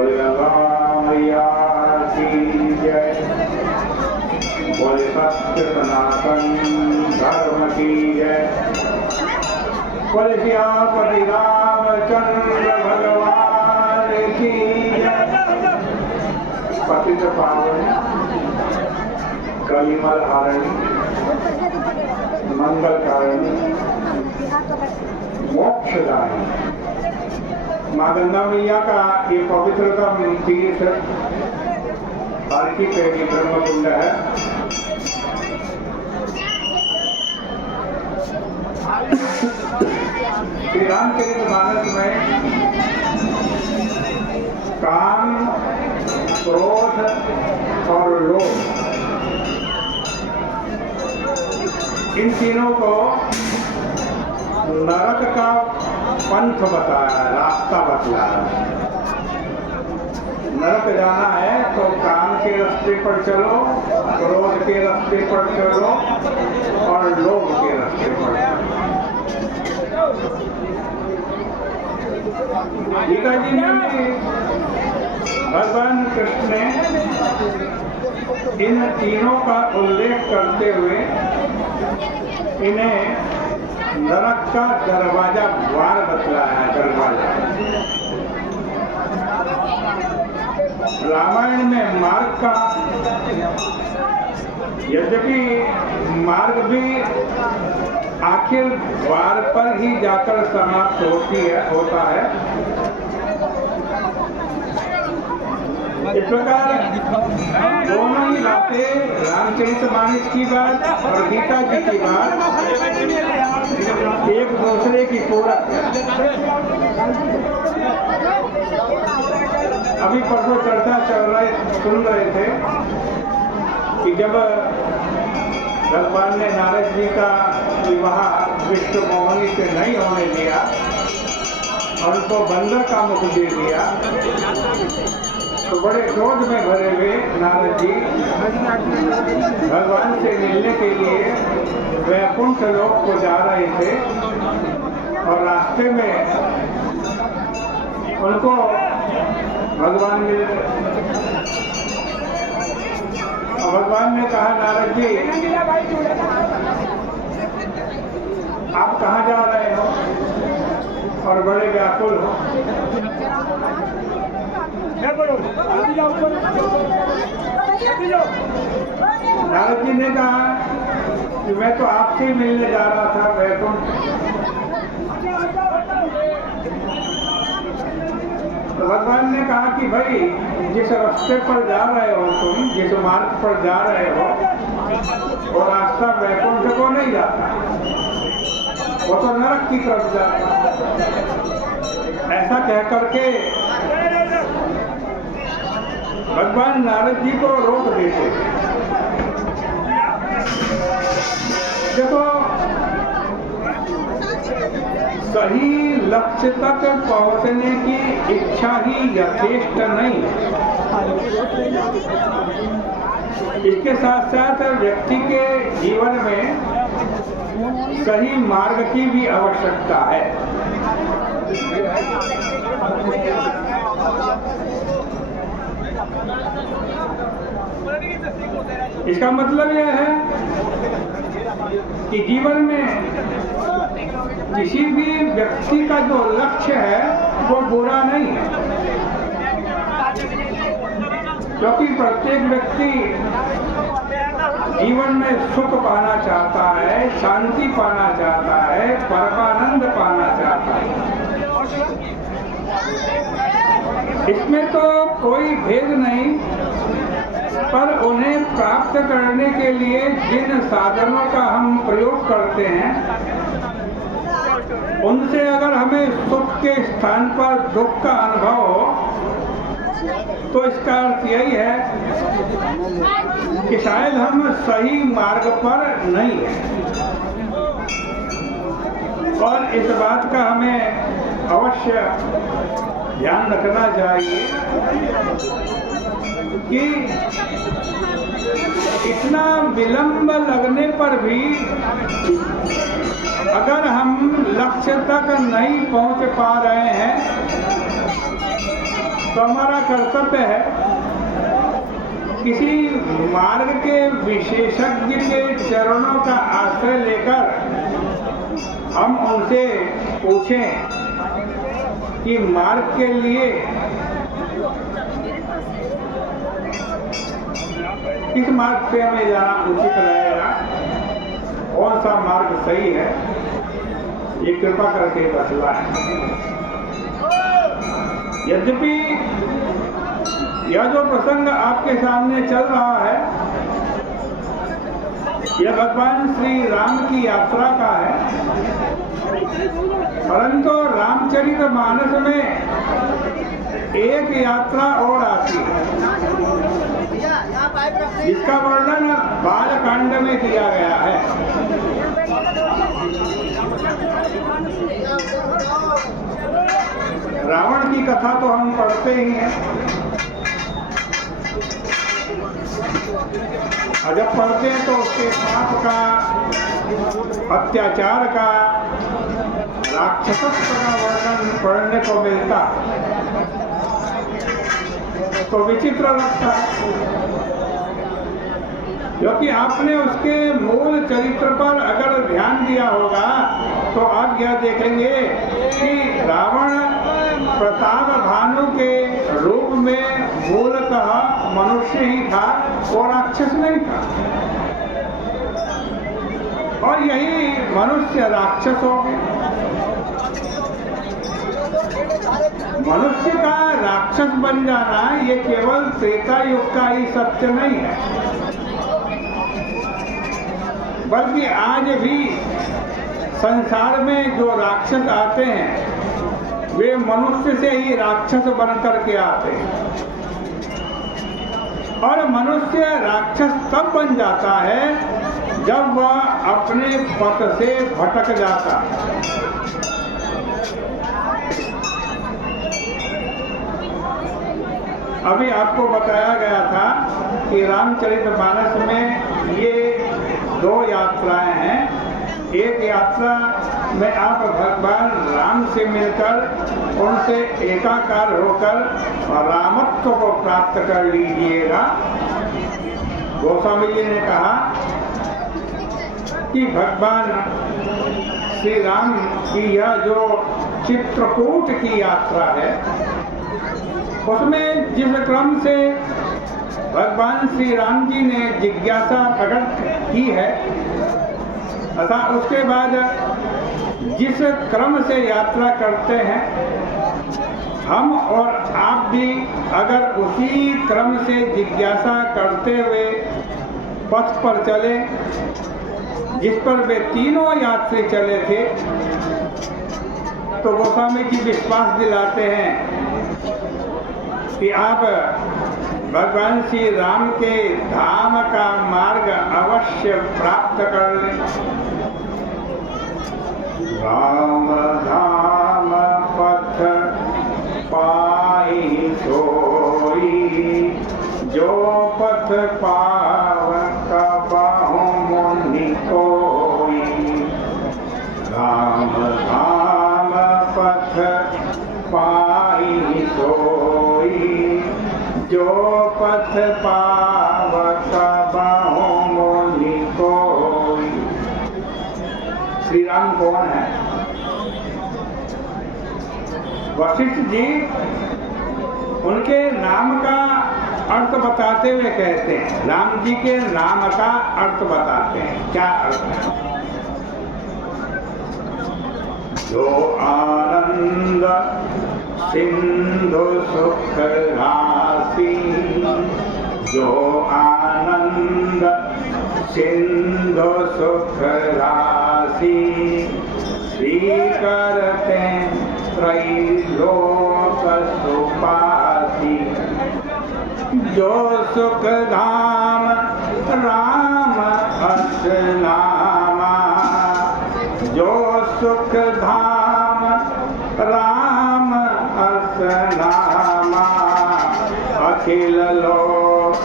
बोले गंगा मैया की जय। बोले सत्य सनातन धर्म की जय। बोले सियापति रामचंद्र भगवान की जय। पतित पावनी कलिमल हारिणी मंगल कारिणी मोक्षदायिनी माँ गंगा मैया का ये पवित्रतम तीर्थ अर्कित ब्रह्म कुंड है। श्री रामचरितमानस में काम, क्रोध और लोभ इन तीनों को नरक का पंथ बताया, रास्ता बतलाया। नरक जाना है तो काम के रास्ते पर चलो, क्रोध के रास्ते पर चलो और लोभ के रास्ते पर चलो। गीता जी में भगवान कृष्ण ने इन तीनों का उल्लेख करते हुए इन्हें नरक का दरवाजा, द्वार बतलाया। दरवाजा रामायण में मार्ग का, यद्यपि मार्ग भी आखिर द्वार पर ही जाकर समाप्त होता है। इस प्रकार दोनों ही बातें, रामचरितमानस की बात और गीता जी की बात, एक दूसरे की पूरक है। अभी परसों चर्चा सुन रहे थे कि जब भगवान ने नारद जी का विवाह विष्णु मोहिनी से नहीं होने दिया और उनको बंदर का मुख दे दिया, तो बड़े क्रोध में भरे हुए नारद जी भगवान से मिलने के लिए वैकुंठ लोक को जा रहे थे और रास्ते में उनको भगवान ने कहा, नारद जी आप कहाँ जा रहे हो और बड़े व्याकुल हो? नारद जी ने कहा कि मैं तो आपसे ही मिलने जा रहा था वैकुंठ। तो भगवान ने कहा कि भाई जिस रास्ते पर जा रहे हो तुम, जिस मार्ग पर जा रहे हो, वो रास्ता वैकुंठ को नहीं जाता, वो तो नरक की तरफ जाता। ऐसा कह करके भगवान नारद जी को रोक देते। देखो, सही लक्ष्य तक पहुंचने की इच्छा ही यथेष्ट नहीं है। इसके साथ साथ व्यक्ति के जीवन में सही मार्ग की भी आवश्यकता है। इसका मतलब यह है कि जीवन में किसी भी व्यक्ति का जो लक्ष्य है वो बुरा नहीं है, क्योंकि प्रत्येक व्यक्ति जीवन में सुख पाना चाहता है, शांति पाना चाहता है, परमानंद पाना चाहता है। इसमें तो कोई भेद नहीं, पर उन्हें प्राप्त करने के लिए जिन साधनों का हम प्रयोग करते हैं, उनसे अगर हमें सुख के स्थान पर दुख का अनुभव हो, तो इसका अर्थ यही है कि शायद हम सही मार्ग पर नहीं हैं। और इस बात का हमें अवश्य ध्यान रखना चाहिए कि इतना विलंब लगने पर भी अगर हम लक्ष्य तक नहीं पहुंच पा रहे हैं, तो हमारा कर्तव्य है किसी मार्ग के विशेषज्ञ के चरणों का आश्रय लेकर हम उनसे पूछें कि मार्ग के लिए किस मार्ग पे हमें जाना उचित रहेगा, कौन सा मार्ग सही है, ये कृपा करके बतलाएं। यद्यपि यह जो प्रसंग आपके सामने चल रहा है यह भगवान श्री राम की यात्रा का है, परंतु रामचरितमानस में एक यात्रा और आती है जिसका वर्णन बालकांड में किया गया है। रावण की कथा तो हम पढ़ते ही हैं, और जब पढ़ते हैं तो उसके पाप का, अत्याचार का, राक्षसत्व का वर्णन पढ़ने को मिलता तो विचित्र लगता है, क्योंकि आपने उसके मूल चरित्र पर अगर ध्यान दिया होगा तो आप यह देखेंगे कि रावण प्रताप भानु के रूप में मूलतः मनुष्य ही था और राक्षस नहीं था, और यही मनुष्य राक्षस हो गए। मनुष्य का राक्षस बन जाना ये केवल त्रेता युग का ही सत्य नहीं है, बल्कि आज भी संसार में जो राक्षस आते हैं वे मनुष्य से ही राक्षस बनकर के आते हैं, और मनुष्य राक्षस तब बन जाता है जब वह अपने पथ से भटक जाता है। अभी आपको बताया गया था कि रामचरितमानस में ये दो यात्राएं हैं। एक यात्रा में आप भगवान राम से मिलकर उनसे एकाकार होकर रामत्व को प्राप्त कर लीजिएगा। गोस्वामी जी ने कहा कि भगवान श्री राम की यह जो चित्रकूट की यात्रा है उसमें जिस क्रम से भगवान श्री राम जी ने जिज्ञासा प्रकट की है तथा उसके बाद जिस क्रम से यात्रा करते हैं हम और आप भी अगर उसी क्रम से जिज्ञासा करते हुए पथ पर चले जिस पर वे तीनों यात्री चले थे तो गोस्वामी जी विश्वास दिलाते हैं कि आप भगवान श्री राम के धाम का मार्ग अवश्य प्राप्त कर लें। राम धाम पथ पाई सोई, जो पथ पावन कबहु मुनि कोई। राम धाम पथ पाई सोई, जो पथ पावक कबहु मुनि कोई। श्री राम कौन है? वशिष्ठ जी उनके नाम का अर्थ बताते हुए कहते हैं, राम जी के नाम का अर्थ बताते हैं। क्या अर्थ है? जो आनंद सिंधु सुख राशि, जो आनंद सिंधु सुख राशि, श्री करते त्रैलोक सुपासी। जो सुख धाम राम अस नामा, जो सुख धाम राम अस नामा, अखिल लोक